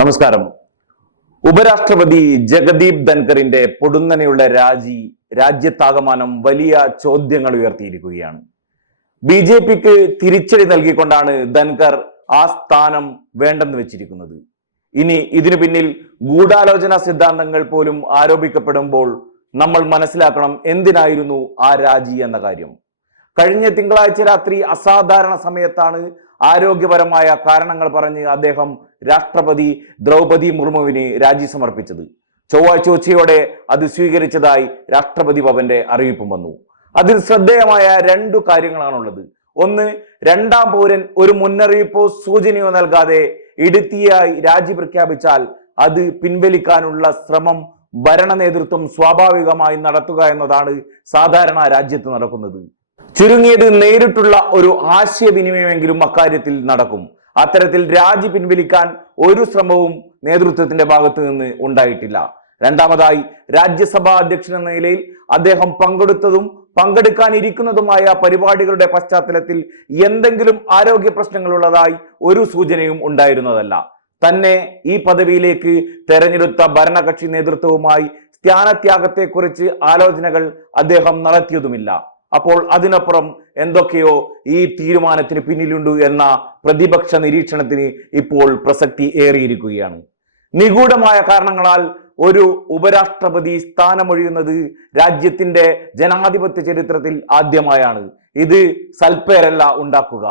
നമസ്കാരം. ഉപരാഷ്ട്രപതി ജഗദീപ് ധൻകറിന്റെ പൊടുന്നനെയുള്ള രാജി രാജ്യത്താകമാനം വലിയ ചോദ്യങ്ങൾ ഉയർത്തിയിരിക്കുകയാണ്. ബി ജെ പിക്ക് തിരിച്ചടി നൽകിക്കൊണ്ടാണ് ധൻകർ ആ സ്ഥാനം വേണ്ടെന്ന് വെച്ചിരിക്കുന്നത്. ഇനി ഇതിനു പിന്നിൽ ഗൂഢാലോചന സിദ്ധാന്തങ്ങൾ പോലും ആരോപിക്കപ്പെടുമ്പോൾ നമ്മൾ മനസ്സിലാക്കണം എന്തിനായിരുന്നു ആ രാജി എന്ന കാര്യം. കഴിഞ്ഞ തിങ്കളാഴ്ച രാത്രി അസാധാരണ സമയത്താണ് ആരോഗ്യപരമായ കാരണങ്ങൾ പറഞ്ഞ് അദ്ദേഹം രാഷ്ട്രപതി ദ്രൗപതി മുർമുവിന് രാജി സമർപ്പിച്ചത്. ചൊവ്വാഴ്ച ഉച്ചയോടെ അത് സ്വീകരിച്ചതായി രാഷ്ട്രപതി ഭവന്റെ അറിയിപ്പും വന്നു. അതിൽ ശ്രദ്ധേയമായ രണ്ടു കാര്യങ്ങളാണുള്ളത്. ഒന്ന് രണ്ടാം പൗരൻ ഒരു മുന്നറിയിപ്പോ സൂചനയോ നൽകാതെ ഇടുത്തിയായി രാജി പ്രഖ്യാപിച്ചാൽ അത് പിൻവലിക്കാനുള്ള ശ്രമം ഭരണ നേതൃത്വം സ്വാഭാവികമായി നടത്തുക എന്നതാണ് സാധാരണ രാജ്യത്ത് നടക്കുന്നത്. ചുരുങ്ങിയത് നേരിട്ടുള്ള ഒരു ആശയവിനിമയമെങ്കിലും അക്കാര്യത്തിൽ നടക്കും. അത്തരത്തിൽ രാജി പിൻവലിക്കാൻ ഒരു ശ്രമവും നേതൃത്വത്തിന്റെ ഭാഗത്തു നിന്ന് ഉണ്ടായിട്ടില്ല. രണ്ടാമതായി രാജ്യസഭാ അധ്യക്ഷൻ എന്ന നിലയിൽ അദ്ദേഹം പങ്കെടുത്തതും പങ്കെടുക്കാനിരിക്കുന്നതുമായ പരിപാടികളുടെ പശ്ചാത്തലത്തിൽ എന്തെങ്കിലും ആരോഗ്യ പ്രശ്നങ്ങളുള്ളതായി ഒരു സൂചനയും ഉണ്ടായിരുന്നതല്ല. തന്നെ ഈ പദവിയിലേക്ക് തെരഞ്ഞെടുത്ത ഭരണകക്ഷി നേതൃത്വവുമായി സ്ഥാനത്യാഗത്തെക്കുറിച്ച് ആലോചനകൾ അദ്ദേഹം നടത്തിയതുമില്ല. അപ്പോൾ അതിനപ്പുറം എന്തൊക്കെയോ ഈ തീരുമാനത്തിന് പിന്നിലുണ്ട് എന്ന പ്രതിപക്ഷ നിരീക്ഷണത്തിന് ഇപ്പോൾ പ്രസക്തി ഏറിയിരിക്കുകയാണ്. നിഗൂഢമായ കാരണങ്ങളാൽ ഒരു ഉപരാഷ്ട്രപതി സ്ഥാനമൊഴിയുന്നത് രാജ്യത്തിന്റെ ജനാധിപത്യ ചരിത്രത്തിൽ ആദ്യമായാണ്. ഇത് സൽപ്പേരല്ല ഉണ്ടാക്കുക.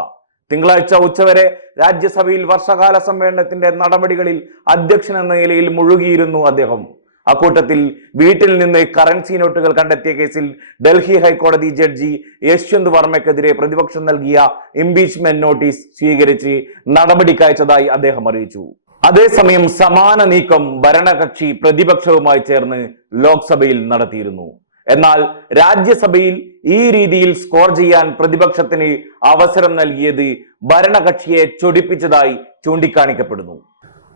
തിങ്കളാഴ്ച ഉച്ചവരെ രാജ്യസഭയിൽ വർഷകാല സമ്മേളനത്തിന്റെ നടപടികളിൽ അധ്യക്ഷൻ എന്ന നിലയിൽ മുഴുകിയിരുന്നു അദ്ദേഹം. അക്കൂട്ടത്തിൽ വീട്ടിൽ നിന്ന് കറൻസി നോട്ടുകൾ കണ്ടെത്തിയ കേസിൽ ഡൽഹി ഹൈക്കോടതി ജഡ്ജി യശ്വന്ത് വർമ്മയ്ക്കെതിരെ പ്രതിപക്ഷം നൽകിയ ഇംപീച്ച്മെന്റ് നോട്ടീസ് സ്വീകരിച്ച് നടപടിക്കയച്ചതായി അദ്ദേഹം അറിയിച്ചു. അതേസമയം സമാന നീക്കം ഭരണകക്ഷി പ്രതിപക്ഷവുമായി ചേർന്ന് ലോക്സഭയിൽ നടത്തിയിരുന്നു. എന്നാൽ രാജ്യസഭയിൽ ഈ രീതിയിൽ സ്കോർ ചെയ്യാൻ പ്രതിപക്ഷത്തിന് അവസരം നൽകിയത് ഭരണകക്ഷിയെ ചൊടിപ്പിച്ചതായി ചൂണ്ടിക്കാണിക്കപ്പെടുന്നു.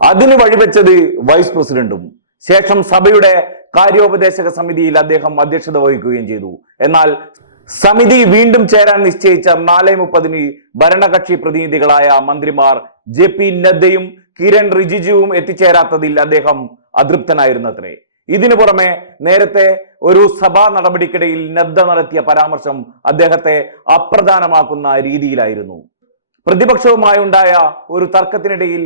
അതിന് വഴിവെച്ചത് വൈസ് പ്രസിഡന്റും ശേഷം സഭയുടെ കാര്യോപദേശക സമിതിയിൽ അദ്ദേഹം അധ്യക്ഷത വഹിക്കുകയും ചെയ്തു. എന്നാൽ സമിതി വീണ്ടും ചേരാൻ നിശ്ചയിച്ച നാല് മുപ്പതിന് ഭരണകക്ഷി പ്രതിനിധികളായ മന്ത്രിമാർ ജെ പി നദ്ദയും കിരൺ റിജിജുവും എത്തിച്ചേരാത്തതിൽ അദ്ദേഹം അതൃപ്തനായിരുന്നത്രേ. ഇതിനു പുറമെ നേരത്തെ ഒരു സഭാ നടപടിക്കിടയിൽ നദ്ദ നടത്തിയ പരാമർശം അദ്ദേഹത്തെ അപ്രധാനമാക്കുന്ന രീതിയിലായിരുന്നു. പ്രതിപക്ഷവുമായി ഉണ്ടായ ഒരു തർക്കത്തിനിടയിൽ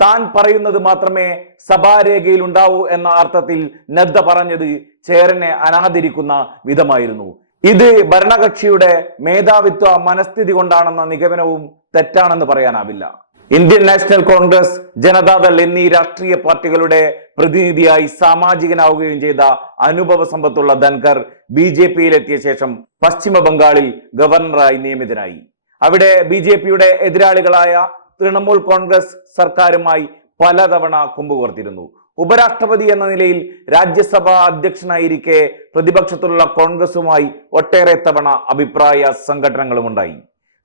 താൻ പറയുന്നത് മാത്രമേ സഭാരേഖയിൽ ഉണ്ടാവൂ എന്ന അർത്ഥത്തിൽ നദ്ദ പറഞ്ഞത് ചേരനെ അനാദരിക്കുന്ന വിധമായിരുന്നു. ഇത് ഭരണകക്ഷിയുടെ മേധാവിത്വ മനസ്ഥിതി കൊണ്ടാണെന്ന നിഗമനവും തെറ്റാണെന്ന് പറയാനാവില്ല. ഇന്ത്യൻ നാഷണൽ കോൺഗ്രസ് ജനതാദൾ എന്നീ രാഷ്ട്രീയ പാർട്ടികളുടെ പ്രതിനിധിയായി സാമാജികനാവുകയും ചെയ്ത അനുഭവ സമ്പത്തുള്ള ധൻകർ ബി ജെ പിയിലെത്തിയ ശേഷം പശ്ചിമ ബംഗാളിൽ ഗവർണറായി നിയമിതനായി. അവിടെ ബി ജെ പിയുടെ എതിരാളികളായ തൃണമൂൽ കോൺഗ്രസ് സർക്കാരുമായി പലതവണ കുമ്പുകോർത്തിരുന്നു. ഉപരാഷ്ട്രപതി എന്ന നിലയിൽ രാജ്യസഭാ അധ്യക്ഷനായിരിക്കെ പ്രതിപക്ഷത്തിലുള്ള കോൺഗ്രസുമായി ഒട്ടേറെ തവണ അഭിപ്രായ സംഘടനകളും ഉണ്ടായി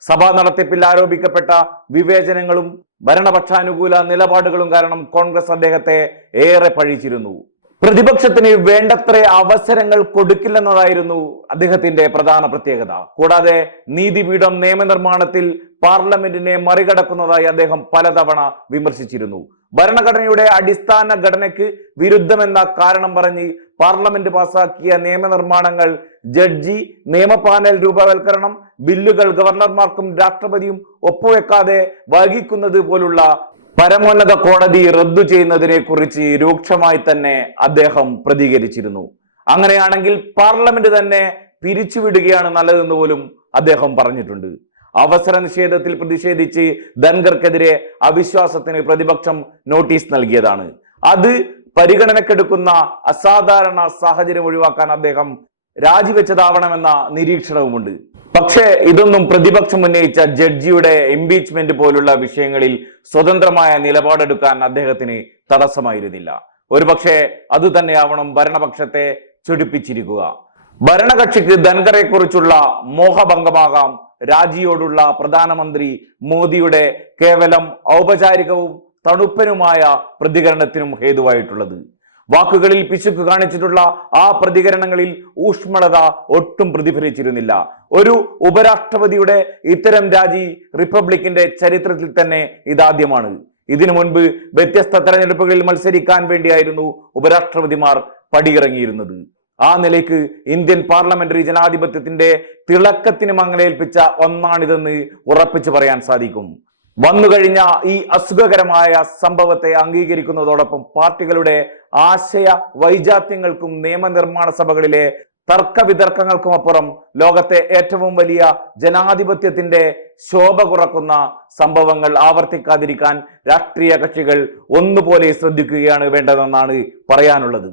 സഭാ നടത്തിപ്പിൽ ആരോപിക്കപ്പെട്ട വിവേചനങ്ങളും ഭരണപക്ഷാനുകൂല നിലപാടുകളും കാരണം കോൺഗ്രസ് അദ്ദേഹത്തെ ഏറെ പഴിച്ചിരുന്നു. പ്രതിപക്ഷത്തിന് വേണ്ടത്ര അവസരങ്ങൾ കൊടുക്കില്ലെന്നതായിരുന്നു അദ്ദേഹത്തിന്റെ പ്രധാന പ്രത്യേകത. കൂടാതെ നീതിപീഠം നിയമനിർമ്മാണത്തിൽ പാർലമെന്റിനെ മറികടക്കുന്നതായി അദ്ദേഹം പലതവണ വിമർശിച്ചിരുന്നു. ഭരണഘടനയുടെ അടിസ്ഥാന ഘടനയ്ക്ക് വിരുദ്ധമെന്ന കാരണം പറഞ്ഞ് പാർലമെന്റ് പാസാക്കിയ നിയമനിർമ്മാണങ്ങൾ ജഡ്ജി നിയമപാനൽ രൂപവൽക്കരണം ബില്ലുകൾ ഗവർണർമാർക്കും രാഷ്ട്രപതിയും ഒപ്പുവെക്കാതെ വൈകിക്കുന്നത് പോലുള്ള പരമോന്നത കോടതി റദ്ദു ചെയ്യുന്നതിനെ കുറിച്ച് രൂക്ഷമായി തന്നെ അദ്ദേഹം പ്രതികരിച്ചിരുന്നു. അങ്ങനെയാണെങ്കിൽ പാർലമെന്റ് തന്നെ പിരിച്ചുവിടുകയാണ് നല്ലതെന്ന് പോലും അദ്ദേഹം പറഞ്ഞിട്ടുണ്ട്. അവസര നിഷേധത്തിൽ പ്രതിഷേധിച്ച് ധൻഖർക്കെതിരെ അവിശ്വാസത്തിന് പ്രതിപക്ഷം നോട്ടീസ് നൽകിയതാണ്. അത് പരിഗണനക്കെടുക്കുന്ന അസാധാരണ സാഹചര്യം ഒഴിവാക്കാൻ അദ്ദേഹം രാജിവെച്ചതാവണമെന്ന നിരീക്ഷണവുമുണ്ട്. പക്ഷേ ഇതൊന്നും പ്രതിപക്ഷം ഉന്നയിച്ച ജഡ്ജിയുടെ ഇംപീച്ച്മെന്റ് പോലുള്ള വിഷയങ്ങളിൽ സ്വതന്ത്രമായ നിലപാടെടുക്കാൻ അദ്ദേഹത്തിന് തടസ്സമായിരുന്നില്ല. ഒരുപക്ഷെ അത് തന്നെയാവണം ഭരണപക്ഷത്തെ ചൊടിപ്പിച്ചിരിക്കുക. ഭരണകക്ഷിക്ക് ധൻഖറെ കുറിച്ചുള്ള മോഹഭംഗമാകാം രാജിയോടുള്ള പ്രധാനമന്ത്രി മോദിയുടെ കേവലം ഔപചാരികവും തണുപ്പനുമായ പ്രതികരണത്തിനും ഹേതുവായിട്ടുള്ളത്. വാക്കുകളിൽ പിശുക്ക് കാണിച്ചിട്ടുള്ള ആ പ്രതികരണങ്ങളിൽ ഊഷ്മളത ഒട്ടും പ്രതിഫലിച്ചിരുന്നില്ല. ഒരു ഉപരാഷ്ട്രപതിയുടെ ഇത്തരം രാജി റിപ്പബ്ലിക്കിന്റെ ചരിത്രത്തിൽ തന്നെ ഇതാദ്യമാണ്. ഇതിനു മുൻപ് വ്യത്യസ്ത തെരഞ്ഞെടുപ്പുകളിൽ മത്സരിക്കാൻ വേണ്ടിയായിരുന്നു ഉപരാഷ്ട്രപതിമാർ പടിയിറങ്ങിയിരുന്നത്. ആ നിലയ്ക്ക് ഇന്ത്യൻ പാർലമെന്ററി ജനാധിപത്യത്തിന്റെ തിളക്കത്തിന് മങ്ങലേൽപ്പിച്ച ഒന്നാണിതെന്ന് ഉറപ്പിച്ചു പറയാൻ സാധിക്കും. വന്നുകഴിഞ്ഞ ഈ അസുഖകരമായ സംഭവത്തെ അംഗീകരിക്കുന്നതോടൊപ്പം പാർട്ടികളുടെ ആശയ വൈജാത്യങ്ങൾക്കും നിയമനിർമ്മാണ സഭകളിലെ തർക്ക വിതർക്കങ്ങൾക്കും അപ്പുറം ലോകത്തെ ഏറ്റവും വലിയ ജനാധിപത്യത്തിന്റെ ശോഭ കുറക്കുന്ന സംഭവങ്ങൾ ആവർത്തിക്കാതിരിക്കാൻ രാഷ്ട്രീയ കക്ഷികൾ ഒന്നുപോലെ ശ്രദ്ധിക്കുകയാണ് വേണ്ടതെന്നാണ് പറയാനുള്ളത്.